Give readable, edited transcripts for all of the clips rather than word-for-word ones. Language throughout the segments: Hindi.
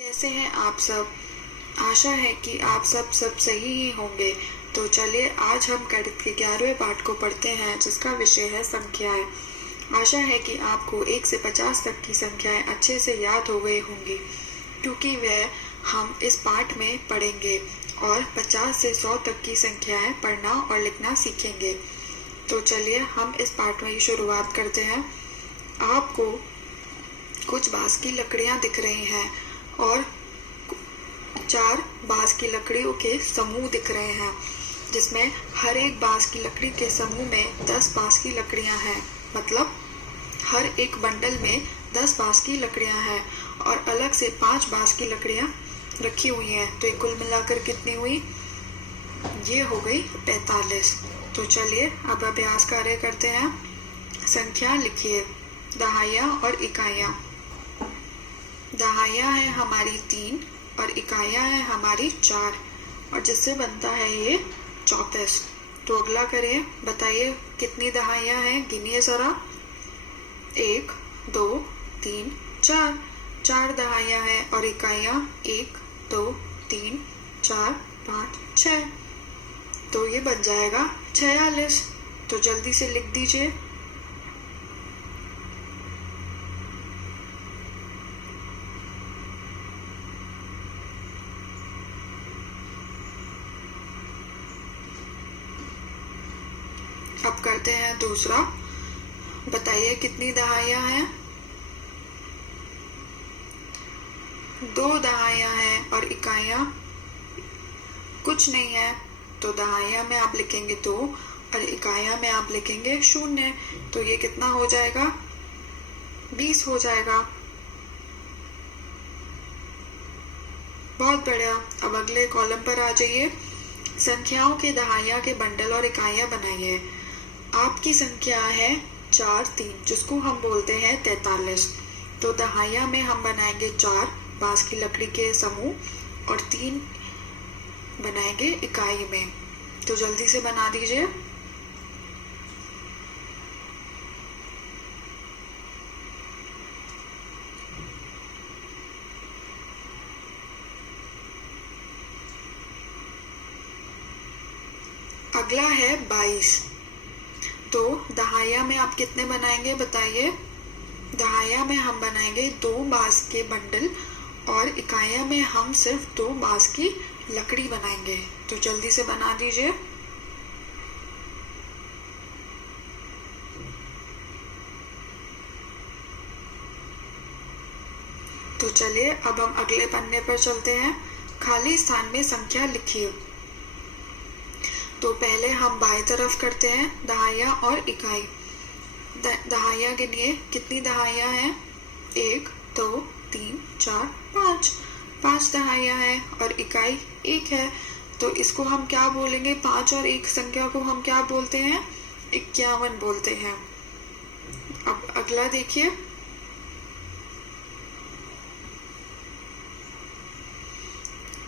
कैसे हैं आप सब। आशा है कि आप सब सही ही होंगे। तो चलिए आज हम गणित के 11वें पाठ को पढ़ते हैं, जिसका विषय है संख्याएं। आशा है कि आपको 1 से 50 तक की संख्याएं अच्छे से याद हो गई होंगी, क्योंकि वह हम इस पाठ में पढ़ेंगे और 50 से 100 तक की संख्याएं पढ़ना और लिखना सीखेंगे। तो चलिए हम इस पाठ में शुरुआत करते हैं। आपको कुछ बांस की लकड़ियां दिख रही हैं और 4 बांस की लकड़ियों के समूह दिख रहे हैं, जिसमें हर एक बांस की लकड़ी के समूह में 10 बांस की लकड़ियां हैं। मतलब हर एक बंडल में 10 बांस की लकड़ियां हैं और अलग से 5 बांस की लकड़ियां रखी हुई हैं। तो ये कुल मिलाकर कितनी हुई? ये हो गई 45। तो चलिए अब अभ्यास कार्य करते हैं। संख्या लिखिए, दहाइयाँ और इकाइयाँ। दहाइयाँ है हमारी 3 और इकाइयाँ है हमारी 4, और जिससे बनता है ये 34। तो अगला करिए, बताइए कितनी दहाइयाँ हैं, गिनिए जरा। 1 2 3 4। 4 दहाइयाँ हैं और इकाइयाँ 1 2 3 4 5 6। तो ये बन जाएगा 46। तो जल्दी से लिख दीजिए। अब करते हैं दूसरा। बताइए कितनी दहाइयाँ हैं। 2 दहाइयाँ हैं और इकाइयाँ कुछ नहीं है। तो दहाइयाँ में आप लिखेंगे 2 और इकाइयाँ में आप लिखेंगे 0। तो ये कितना हो जाएगा? 20 हो जाएगा। बहुत बढ़िया। अब अगले कॉलम पर आ जाइए। संख्याओं के दहाइयाँ के बंडल और इकाइयाँ बनाइए। आपकी संख्या है 4 3, जिसको हम बोलते हैं 43। तो दहाइयाँ में हम बनाएंगे 4 बांस की लकड़ी के समूह और 3 बनाएंगे इकाई में। तो जल्दी से बना दीजिए। अगला है 22। तो दहाइयाँ में आप कितने बनाएंगे, बताइए। दहाइयाँ में हम बनाएंगे 2 बांस के बंडल और इकाइयाँ में हम सिर्फ 2 बांस की लकड़ी बनाएंगे। तो जल्दी से बना दीजिए। तो चलिए अब हम अगले पन्ने पर चलते हैं। खाली स्थान में संख्या लिखिए। तो पहले हम बाएं तरफ करते हैं, दहाइयाँ और इकाई। दहाइयाँ गिनिए, कितनी दहाइयाँ हैं? 1 2 3 4 5। 5 दहाइयाँ हैं और इकाई 1 है। तो इसको हम क्या बोलेंगे? 5 और 1 संख्या को हम क्या बोलते हैं? 51 बोलते हैं। अब अगला देखिए।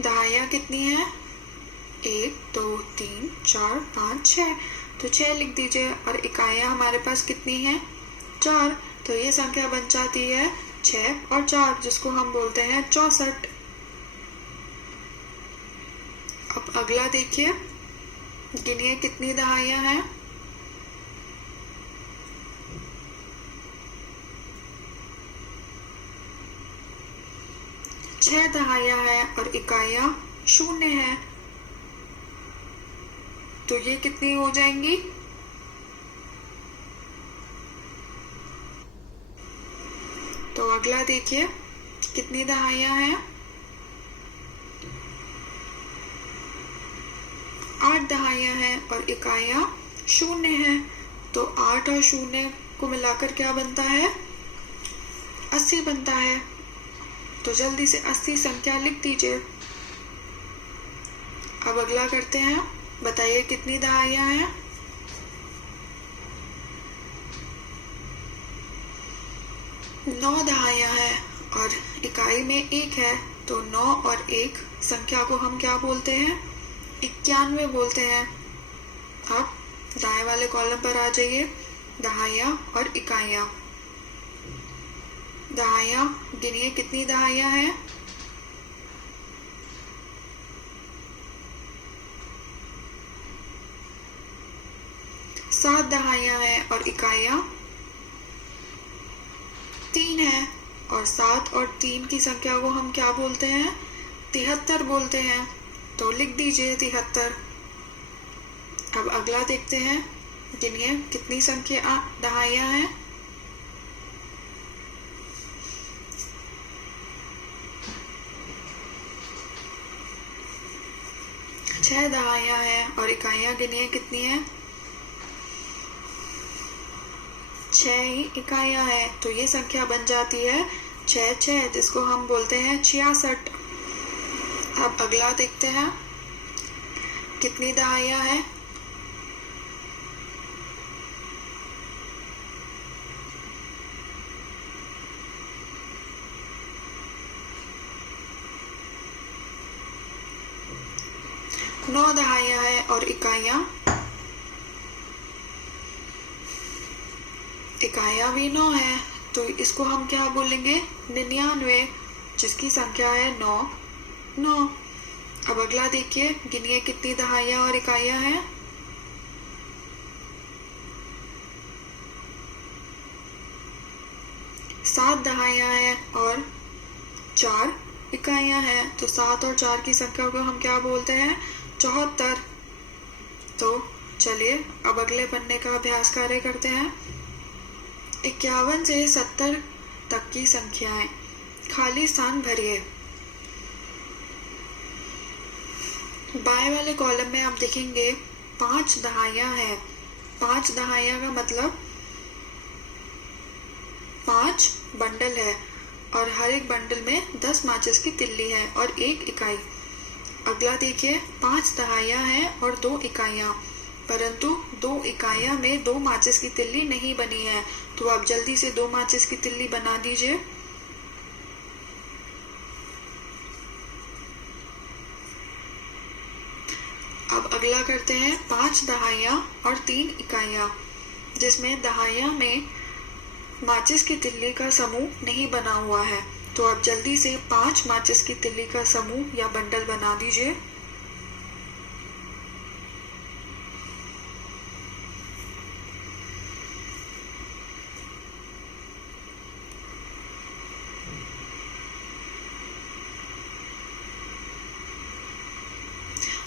दहाइयाँ कितनी है? 1 2 3 4 5 6। तो 6 लिख दीजिए। और इकाइयाँ हमारे पास कितनी है? 4। तो ये संख्या बन जाती है 6 और 4, जिसको हम बोलते हैं 64। अब अगला देखिए, गिनिए कितनी दहाइयाँ हैं। 6 दहाइयाँ हैं और इकाइयाँ 0 है। तो ये कितनी हो जाएंगी? तो अगला देखिए, कितनी दहाइयाँ हैं? 8 दहाइयाँ हैं और इकाइयाँ 0 है। तो 8 और 0 को मिलाकर क्या बनता है? 80 बनता है। तो जल्दी से 80 संख्या लिख दीजिए। अब अगला करते हैं। बताइए कितनी दहाइयाँ हैं। 9 दहाइयाँ हैं और इकाई में 1 है। तो 9 और 1 संख्या को हम क्या बोलते हैं? 91 बोलते हैं। अब दाएं वाले कॉलम पर आ जाइए। दहाइयाँ और इकाइयाँ। दहाइयाँ गिनिए, कितनी दहाइयाँ हैं? 7 दहाइयाँ हैं और इकाइयाँ 3 है, और 7 और 3 की संख्या को हम क्या बोलते हैं? 73 बोलते हैं। तो लिख दीजिए 73। अब अगला देखते हैं, गिनिए कितनी संख्या दहाइयाँ हैं। 6 दहाइयाँ हैं और इकाइयाँ गिनिए कितनी है? 6 ही इकाइयाँ हैं। तो ये संख्या बन जाती है 6, जिसको हम बोलते हैं 66। अब अगला देखते हैं, कितनी दहाइयाँ हैं? 9 दहाइयाँ हैं और इकाइयाँ भी 9 है। तो इसको हम क्या बोलेंगे? 99, जिसकी संख्या है 9। अब अगला देखिए, गिनिए कितनी दहाइयाँ और इकाइयाँ हैं? 7 दहाइयाँ हैं और 4 इकाइयाँ हैं। तो 7 और 4 की संख्या को हम क्या बोलते हैं? 74। तो चलिए अब अगले पन्ने का अभ्यास कार्य करते हैं। 51 से 70 तक की संख्याएं, खाली स्थान भरिए। बाएं वाले कॉलम में आप देखेंगे 5 दहाइयाँ हैं। 5 दहाइयाँ का मतलब 5 बंडल है और हर एक बंडल में 10 माचिस की तिल्ली है और 1 इकाई। अगला देखिए, 5 दहाइयाँ हैं और 2 इकाइयाँ, परंतु 2 इकाइयाँ में 2 माचिस की तिल्ली नहीं बनी है। तो आप जल्दी से 2 माचिस की तिल्ली बना दीजिए। अब अगला करते हैं 5 दहाइयाँ और 3 इकाइयाँ, जिसमें दहाइयाँ में माचिस की तिल्ली का समूह नहीं बना हुआ है। तो आप जल्दी से 5 माचिस की तिल्ली का समूह या बंडल बना दीजिए।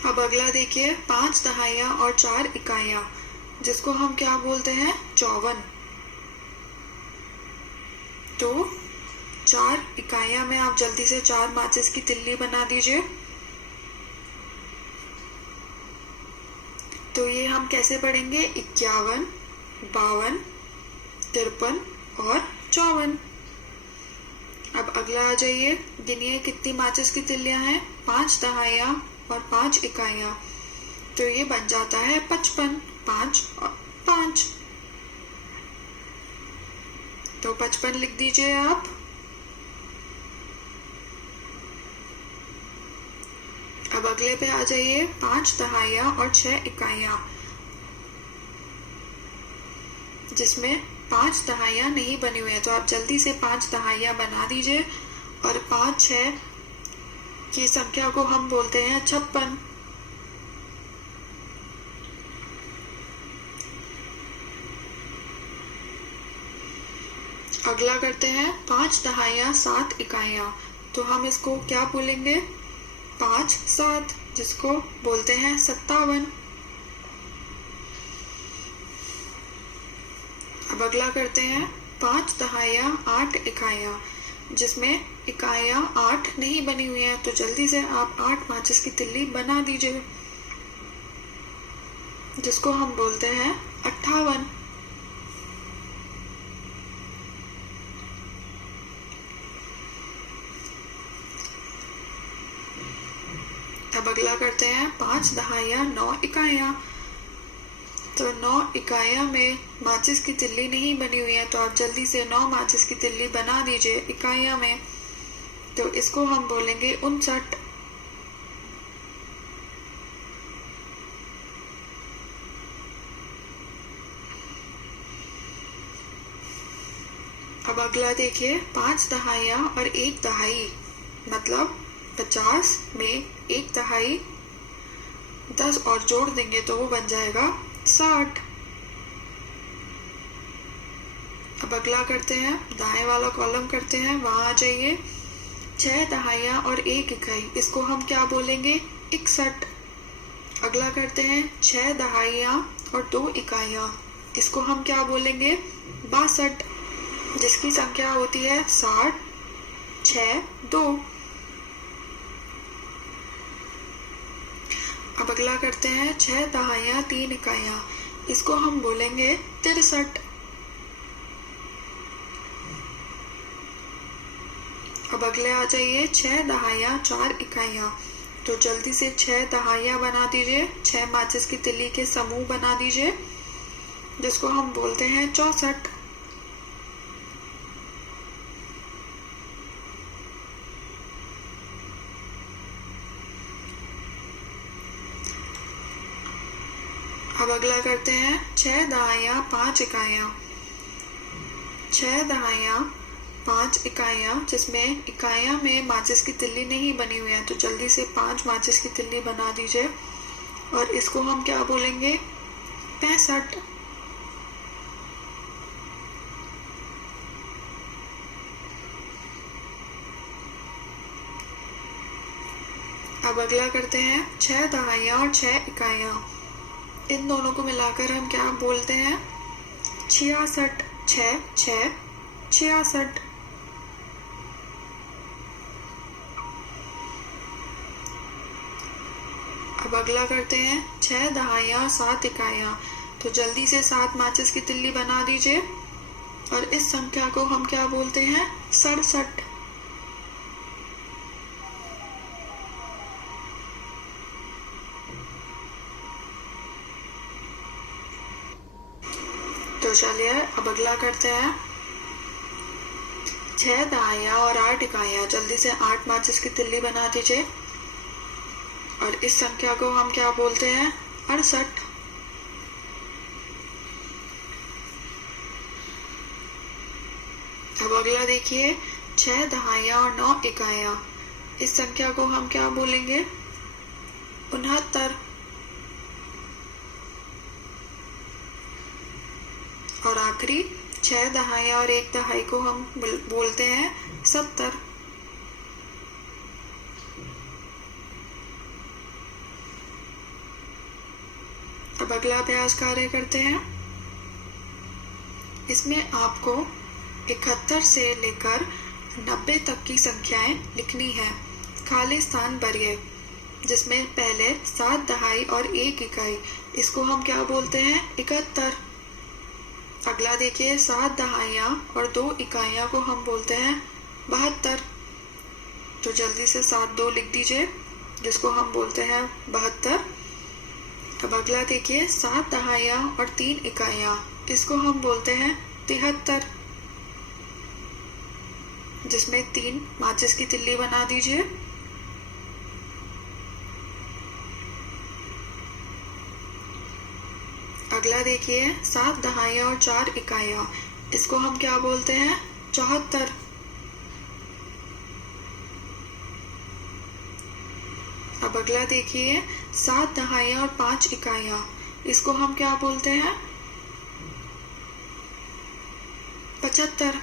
अब अगला देखिए, 5 दहाइयाँ और 4 इकाइयाँ, जिसको हम क्या बोलते हैं? 54। तो 4 इकाइयाँ में आप जल्दी से 4 माचिस की तिल्ली बना दीजिए। तो ये हम कैसे पढ़ेंगे? 51, 52, 53 और 54। अब अगला आ जाइए, गिनिए कितनी माचिस की तिल्लियां हैं? 5 दहाइयाँ और 5 इकाइयाँ। तो ये बन जाता है 55। 5 और 5, तो 55 लिख दीजिए आप। अब अगले पे आ जाइए, 5 दहाइयाँ और 6 इकाइयाँ, जिसमें 5 दहाइयाँ नहीं बनी हुई है। तो आप जल्दी से 5 दहाइयाँ बना दीजिए और 5, 6 की संख्या को हम बोलते हैं 56। अगला करते हैं 5 दहाइयाँ 7 इकाइयाँ। तो हम इसको क्या बोलेंगे? 5, 7, जिसको बोलते हैं 57। अब अगला करते हैं 5 दहाइयाँ 8 इकाइयाँ, जिसमें इकाइयाँ 8 नहीं बनी हुई हैं। तो जल्दी से आप 8 माचिस की तिल्ली बना दीजिए, जिसको हम बोलते हैं 58। अब अगला करते हैं 5 दहाइयाँ 9 इकाइयाँ। तो 9 इकाइयाँ में माचिस की तिल्ली नहीं बनी हुई है। तो आप जल्दी से 9 माचिस की तिल्ली बना दीजिए इकाइयाँ में। तो इसको हम बोलेंगे 59। अब अगला देखिए, 5 दहाइयाँ और 1 दहाई, मतलब 50 में 1 दहाई 10 और जोड़ देंगे तो वो बन जाएगा 60। अब अगला करते हैं, दाएं वाला कॉलम करते हैं, वहां आ जाइए। 6 दहाइयां और 1 इकाई, इसको हम क्या बोलेंगे? 61। अगला करते हैं 6 दहाइयां और 2 इकाइयां, इसको हम क्या बोलेंगे? 62, जिसकी संख्या होती है 60, 6, 2। अब अगला करते हैं 6 दहाइयां 3 इकाइयां, इसको हम बोलेंगे 63। अब अगले आ जाइए 6 दहाइयां 4 इकाइयां, तो जल्दी से 6 दहाइयां बना दीजिए, 6 माचिस की तिल्ली के समूह बना दीजिए, जिसको हम बोलते हैं 64। अब अगला करते हैं 6 दहाइयां 5 इकाइयां, 6 दहाइयां 5 इकाइयां, जिसमें इकाइयां में माचिस की तिल्ली नहीं बनी हुई है, तो जल्दी से 5 माचिस की तिल्ली बना दीजिए, और इसको हम क्या बोलेंगे? 65। अब अगला करते हैं 6 दहाइयां और 6 इकाइयां, इन दोनों को मिलाकर हम क्या बोलते हैं? 66। 6, 6, 66। अब अगला करते हैं 6 दहाइयां 7 इकाइयां, तो जल्दी से 7 माचिस की तिल्ली बना दीजिए, और इस संख्या को हम क्या बोलते हैं? 67। तो चलिए अब अगला करते हैं 6 दहाइयां और 8 इकाइयां, जल्दी से 8 माचिस की तिल्ली बना दीजिए, और इस संख्या को हम क्या बोलते हैं? 68। अब अगला देखिए 6 दहाइयां और 9 इकाइयां, इस संख्या को हम क्या बोलेंगे? 69। और आखिरी 6 दहाइयां और 1 दहाई को हम बोलते हैं 70। अब अगला अभ्यास कार्य करते हैं, इसमें आपको 71 से लेकर 90 तक की संख्याएं लिखनी है। खाली स्थान भरिए, जिसमें पहले 7 दहाई और 1 इकाई, इसको हम क्या बोलते हैं? 71। अगला देखिए 7 दहाइयां और 2 इकाइयां को हम बोलते हैं 72, तो जल्दी से 7 2 लिख दीजिए, जिसको हम बोलते हैं 72। अब अगला देखिए 7 दहाइयां और 3 इकाइयां, इसको हम बोलते हैं 73, जिसमें 3 माचिस की तिल्ली बना दीजिए। अगला देखिए 7 दहाइयां और 4 इकाइयां, इसको हम क्या बोलते हैं? 74। अब अगला देखिए 7 दहाइयां और 5 इकाइयां, इसको हम क्या बोलते हैं? 75।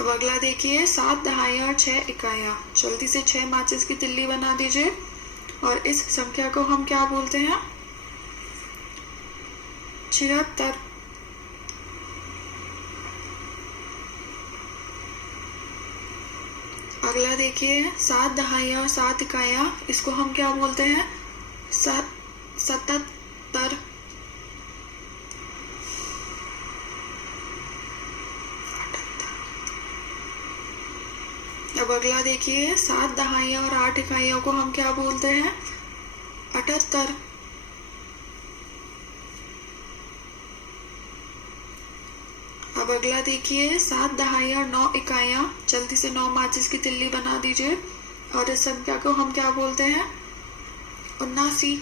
अब अगला देखिए 7 दहाइयां और 6 इकाइयां, जल्दी से 6 माचिस की तिल्ली बना दीजिए, और इस संख्या को हम क्या बोलते हैं? 76। अगला देखिए 7 दहाइयां और 7 इकाइयां, इसको हम क्या बोलते हैं? 77। अब अगला देखिए 7 दहाइयां और 8 इकाइयों को हम क्या बोलते हैं? 78। अब अगला देखिए 7 दहाइयां और 9 इकाइयां, जल्दी से 9 माचिस की तिल्ली बना दीजिए, और इस संख्या को हम क्या बोलते हैं? 79।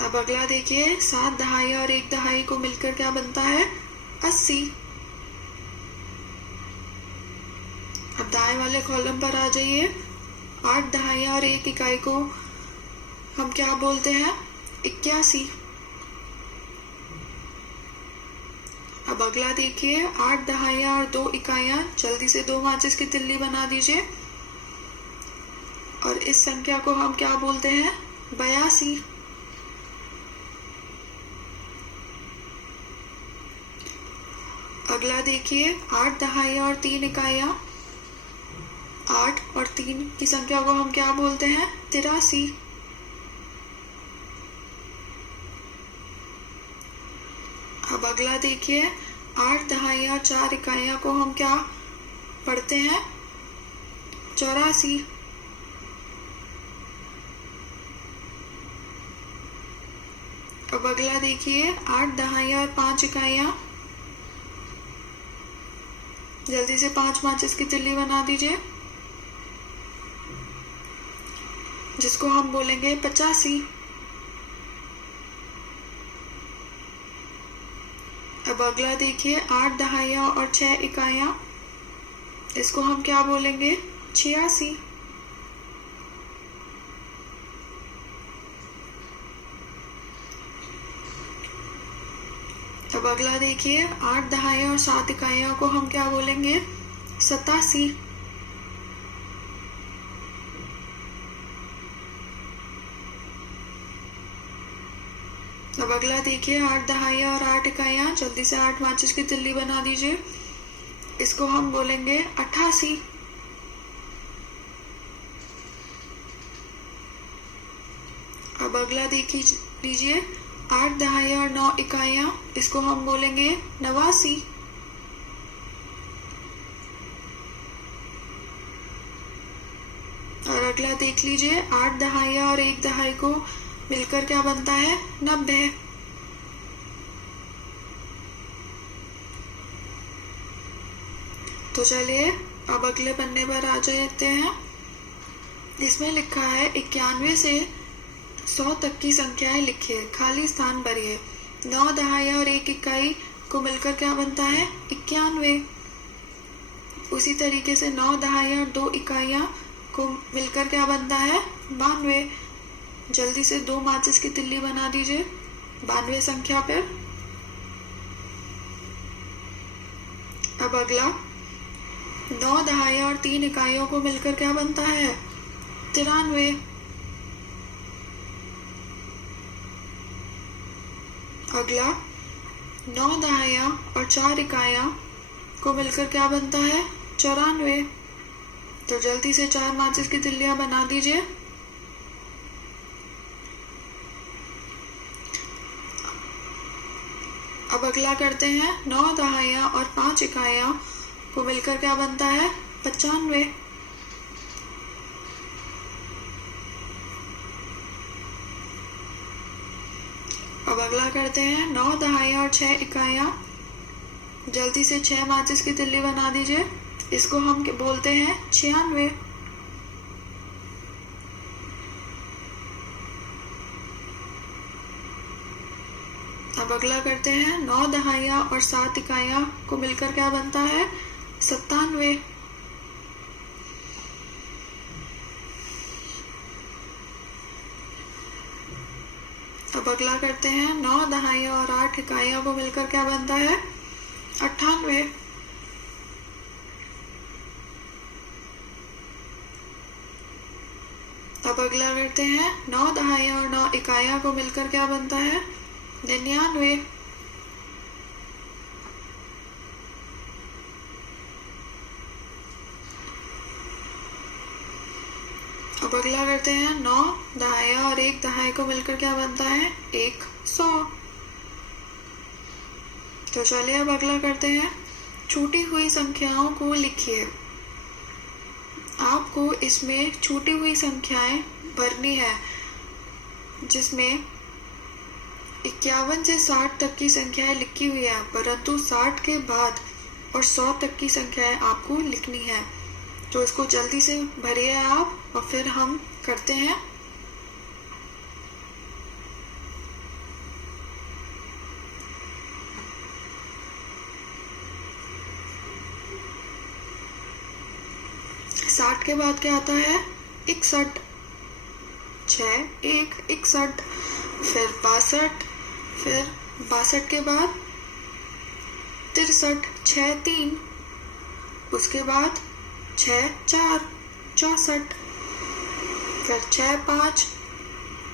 अब अगला देखिए 7 दहाइयां और 1 दहाई को मिलकर क्या बनता है? 80। अब दाएं वाले कॉलम पर आ जाइए, 8 दहाइयाँ और 1 इकाई को हम क्या बोलते हैं? 81। अब अगला देखिए, 8 दहाइयाँ और 2 इकाइयाँ। जल्दी से 2 माचिस की तिल्ली बना दीजिए और इस संख्या को हम क्या बोलते हैं? 82। अगला देखिए, 8 दहाइयाँ और 3 इकाइयाँ। 8 और 3 की संख्या को हम क्या बोलते हैं? 83। अब अगला देखिए, 8 दहाइयाँ 4 इकाइयाँ को हम क्या पढ़ते हैं? 84। अब अगला देखिए, 8 दहाइयाँ और 5 इकाइयाँ। जल्दी से 5 माचिस की तिल्ली बना दीजिए जिसको हम बोलेंगे 85। अब अगला देखिए, 8 दहाइयाँ और 6 इकाइयाँ। इसको हम क्या बोलेंगे? 86। अब अगला देखिए, 8 दहाइयाँ और 7 इकाइयों को हम क्या बोलेंगे? 87। अब अगला देखिए, 8 दहाइयाँ और 8 इकाइयाँ। जल्दी से 8 माचिस की तिल्ली बना दीजिए। इसको हम बोलेंगे 88। अब अगला देखिए लीजिए, 8 दहाइयाँ और 9 इकाइयाँ। इसको हम बोलेंगे 89। और अगला देख लीजिए, 8 दहाइयाँ और 1 दहाई को मिलकर क्या बनता है? 90। तो चलिए अब अगले पन्ने पर आ जाते हैं। इसमें लिखा है 91 से 100 तक की संख्याएं लिखिए, खाली स्थान भरिए। 9 दहाइयाँ और 1 इकाई को मिलकर क्या बनता है? 91। उसी तरीके से 9 दहाइयाँ और 2 इकाइयाँ को मिलकर क्या बनता है? 92। जल्दी से 2 माचिस की तिल्ली बना दीजिए 92 संख्या पर। अब अगला, 9 दहाइयाँ और 3 इकाइयों को मिलकर क्या बनता है? 93। अगला, 9 दहाइयाँ और 4 इकाइयाँ को मिलकर क्या बनता है? 94। तो जल्दी से 4 माचिस की तिल्लियां बना दीजिए। अब अगला करते हैं, 9 दहाइयाँ और 5 इकाइयाँ को मिलकर क्या बनता है? 95। अब अगला करते हैं, 9 दहाइयाँ और 6 इकाइयाँ। जल्दी से 6 माचिस की तिल्ली बना दीजिए। इसको हम बोलते हैं 96। अब अगला करते हैं, 9 दहाइयाँ और 7 इकाइयाँ को मिलकर क्या बनता है? 97। अब अगला करते हैं, 9 दहाइयाँ और 8 इकाइयों को मिलकर क्या बनता है? 98। अब अगला करते हैं, 9 दहाइयाँ और 9 इकाइयों को मिलकर क्या बनता है? 99। अब अगला करते हैं, 9 दहाइयाँ और 1 दहाई को मिलकर क्या बनता है? 100। तो चलिए अब अगला करते हैं, छूटी हुई संख्याओं को लिखिए। आपको इसमें छूटी हुई संख्याएं भरनी है जिसमें 51 से 60 तक की संख्याएं लिखी हुई है, परंतु 60 के बाद और 100 तक की संख्याएं आपको लिखनी है। तो इसको जल्दी से भरिए आप और फिर हम करते हैं। साठ के बाद क्या आता है? 61, 6 1 61, फिर 62, फिर 62 के बाद 63, 6 3, उसके बाद 6 4 64, फिर 6 5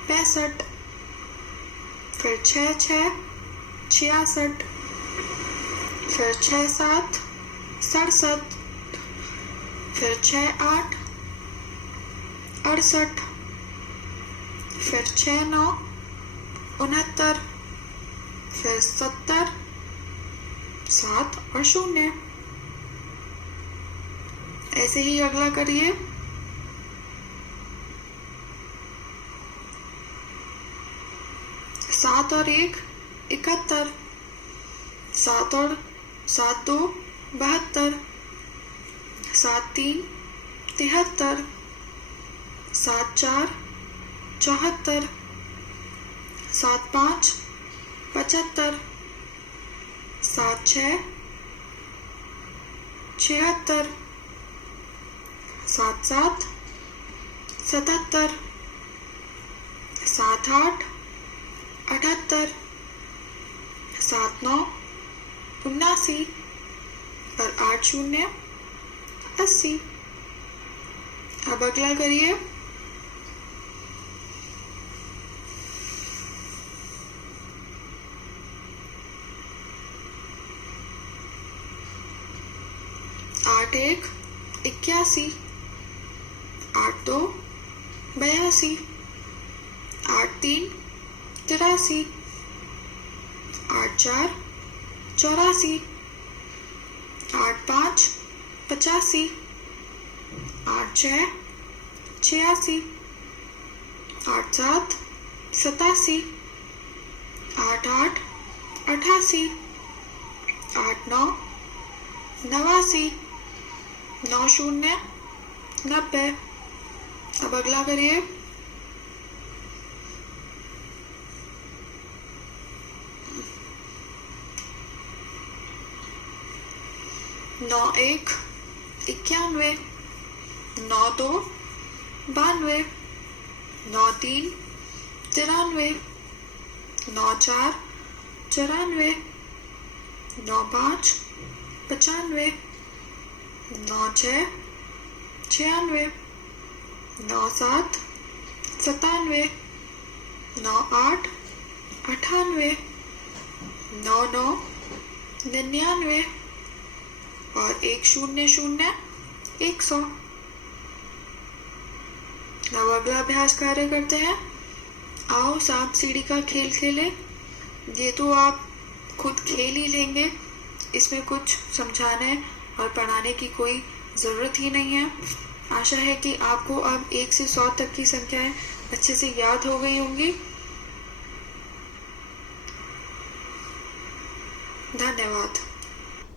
65, फिर 6 6 66, फिर 6 7 67, फिर 6 8 68, फिर 6 9 69, फिर 70 7 और 0। ऐसे ही अगला करिए। 7 और 1 71, 7 और 7 2 72, 7 3 73, 7 4 74, 7 5 75, 7 6 76, 7 7 77, 7 8 78, 7 9 79 और 8 0 80। अब अगला करिए। 8 1 81, 8 2 82, 8 3 83, 8 4 84, 8 5 85, 8 6 86, 8 7 87, 8 8 88, 8 9 89, 9 0 90। अब अगला करिए। 9 1 91, 9 2 92, 9 3 93, 9 4 94, 9 5 95, 9 6 96, 9 7 97, 9 8 98, 9 9 99 और 1 0 0 100। अब अगला अभ्यास कार्य करते हैं। आओ सांप सीढ़ी का खेल खेलें। ये तो आप खुद खेल ही लेंगे, इसमें कुछ समझाने और पढ़ाने की कोई ज़रूरत ही नहीं है। आशा है कि आपको अब 1 से 100 तक की संख्याएं अच्छे से याद हो गई होंगी। धन्यवाद।